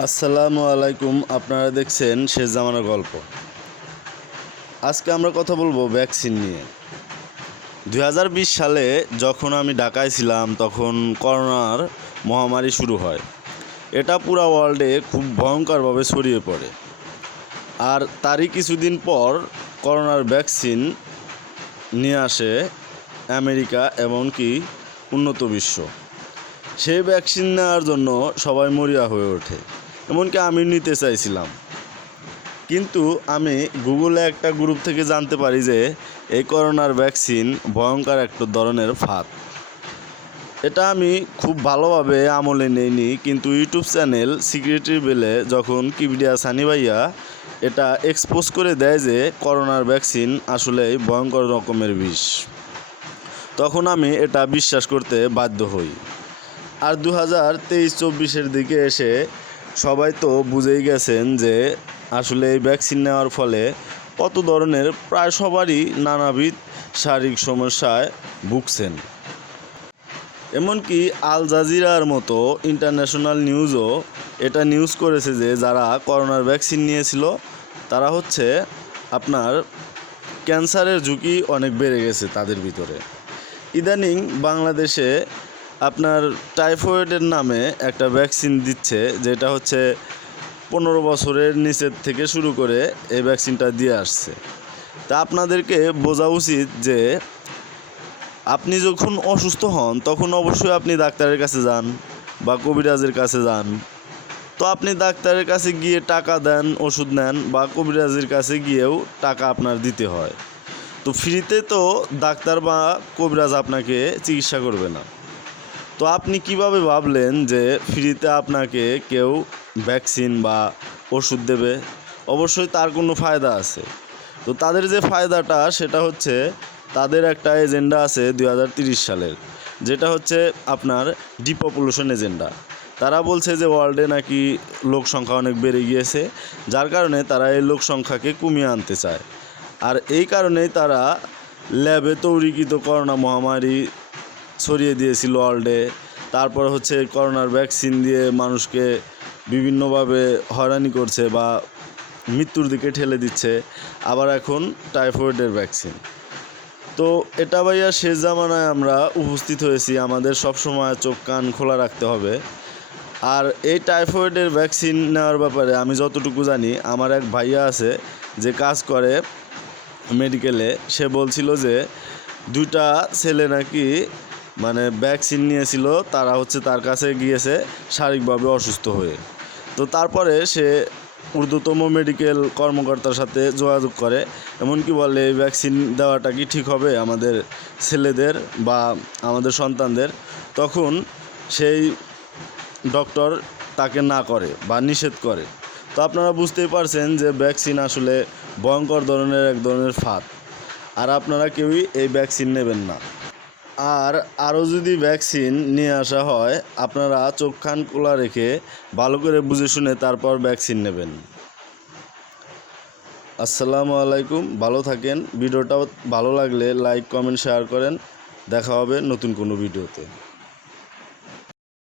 আসসালামু আলাইকুম। আপনারা দেখছেন শেষ জামানার গল্প। আজকে আমরা কথা বলবো ভ্যাকসিন নিয়ে। 2020 সালে যখন আমি ঢাকায় ছিলাম তখন করোনার মহামারী শুরু হয়। এটা পুরো ওয়ার্ল্ডে খুব ভয়ঙ্করভাবে ছড়িয়ে পড়ে। আর তারই কিছুদিন পর করোনার ভ্যাকসিন নিয়ে আসে আমেরিকা এমনকি উন্নত বিশ্ব। সেই ভ্যাকসিন নেওয়ার জন্য সবাই মরিয়া হয়ে ওঠে, এমনকি আমি নিতে চাইছিলাম। কিন্তু আমি গুগলে একটা গ্রুপ থেকে জানতে পারি যে এই করোনার ভ্যাকসিন ভয়ঙ্কর একটা ধরনের ফাঁদ। এটা আমি খুব ভালোভাবে আমলে নেইনি, কিন্তু ইউটিউব চ্যানেল সিক্রেটারি বেলে যখন কিবিডিয়া সানি ভাইয়া এটা এক্সপোজ করে দেয় যে করোনার ভ্যাকসিন আসলেই ভয়ঙ্কর রকমের বিষ, তখন আমি এটা বিশ্বাস করতে বাধ্য হই। আর 2023-24 দিকে এসে সবাই তো বুঝেই গেছেন যে আসলে এই ভ্যাকসিন নেওয়ার ফলে কত ধরনের প্রায় সবারই নানাবিধ শারীরিক সমস্যায় ভুগছেন। এমনকি আল জাজিরার মতো ইন্টারন্যাশনাল নিউজও এটা নিউজ করেছে যে যারা করোনার ভ্যাকসিন নিয়েছিল তারা আপনার ক্যান্সারের ঝুঁকি অনেক বেড়ে গেছে তাদের ভিতরে। ইদানিং বাংলাদেশে আপনার টাইফয়েডের নামে একটা ভ্যাকসিন দিচ্ছে, যেটা 15 বছরের নিচের থেকে শুরু করে এই ভ্যাকসিনটা দিয়ে আসছে। তা আপনাদেরকে বোঝা উচিত যে আপনি যখন অসুস্থ হন তখন অবশ্যই আপনি ডাক্তারের কাছে যান বা কবিরাজের কাছে যান। তো আপনি ডাক্তারের কাছে গিয়ে টাকা দেন, ওষুধ নেন, বা কবিরাজের কাছে গিয়েও টাকা আপনার দিতে হয়। তো ফ্রিতে তো ডাক্তার বা কবিরাজ আপনাকে চিকিৎসা করবে না। তো আপনি কিভাবে ভাবলেন যে ফ্রিতে আপনাকে কেউ ভ্যাকসিন বা ওষুধ দেবে? অবশ্যই তার কোনো ফায়দা আছে। তো তাদের যে ফায়দাটা সেটা তাদের একটা এজেন্ডা আছে 2030 সালের, যেটা আপনার ডিপপুলেশন এজেন্ডা। তারা বলছে যে ওয়ার্ল্ডে নাকি লোক সংখ্যা অনেক বেড়ে গিয়েছে, যার কারণে তারা এই লোক সংখ্যাকে কমিয়ে আনতে চায়। আর এই কারণেই তারা ল্যাবে তৈরিকৃত করোনা মহামারী ছড়িয়ে দিয়েছিল ওয়ার্ল্ডে। তারপর করোনার ভ্যাকসিন দিয়ে মানুষকে বিভিন্নভাবে হয়রানি করছে বা মৃত্যুর দিকে ঠেলে দিচ্ছে। আবার এখন টাইফয়েডের ভ্যাকসিন। তো এটা ভাইয়া শেষ জামানায় আমরা উপস্থিত হয়েছি, আমাদের সবসময় চোখ কান খোলা রাখতে হবে। আর এই টাইফয়েডের ভ্যাকসিন নেওয়ার ব্যাপারে আমি যতটুকু জানি, আমার এক ভাইয়া আছে যে কাজ করে মেডিকেলে, সে বলছিল যে 2টা ছেলে নাকি ভ্যাকসিন নিয়েছিল, তারা তার কাছে গিয়েছে শারীরিকভাবে অসুস্থ হয়ে। তো তারপরে সে ঊর্ধ্বতম মেডিকেল কর্মকর্তার সাথে যোগাযোগ করে, এমনকি বলে এই ভ্যাকসিন দেওয়াটা কি ঠিক হবে আমাদের ছেলেদের বা আমাদের সন্তানদের? তখন সেই ডক্টর তাকে না করে বা নিষেধ করে। তো আপনারা বুঝতেই পারছেন যে ভ্যাকসিন আসলে ভয়ঙ্কর ধরনের এক ধরনের ফাঁদ। আর আপনারা কেউই এই ভ্যাকসিন নেবেন না। আর আরও যদি ভ্যাকসিন নিয়ে আসা হয়, আপনারা চোখ কান খোলা রেখে ভালো করে বুঝে শুনে তারপর ভ্যাকসিন নেবেন। আসসালামু আলাইকুম, ভালো থাকেন। ভিডিওটা ভালো লাগলে লাইক, কমেন্ট, শেয়ার করেন। দেখা হবে নতুন কোনো ভিডিওতে।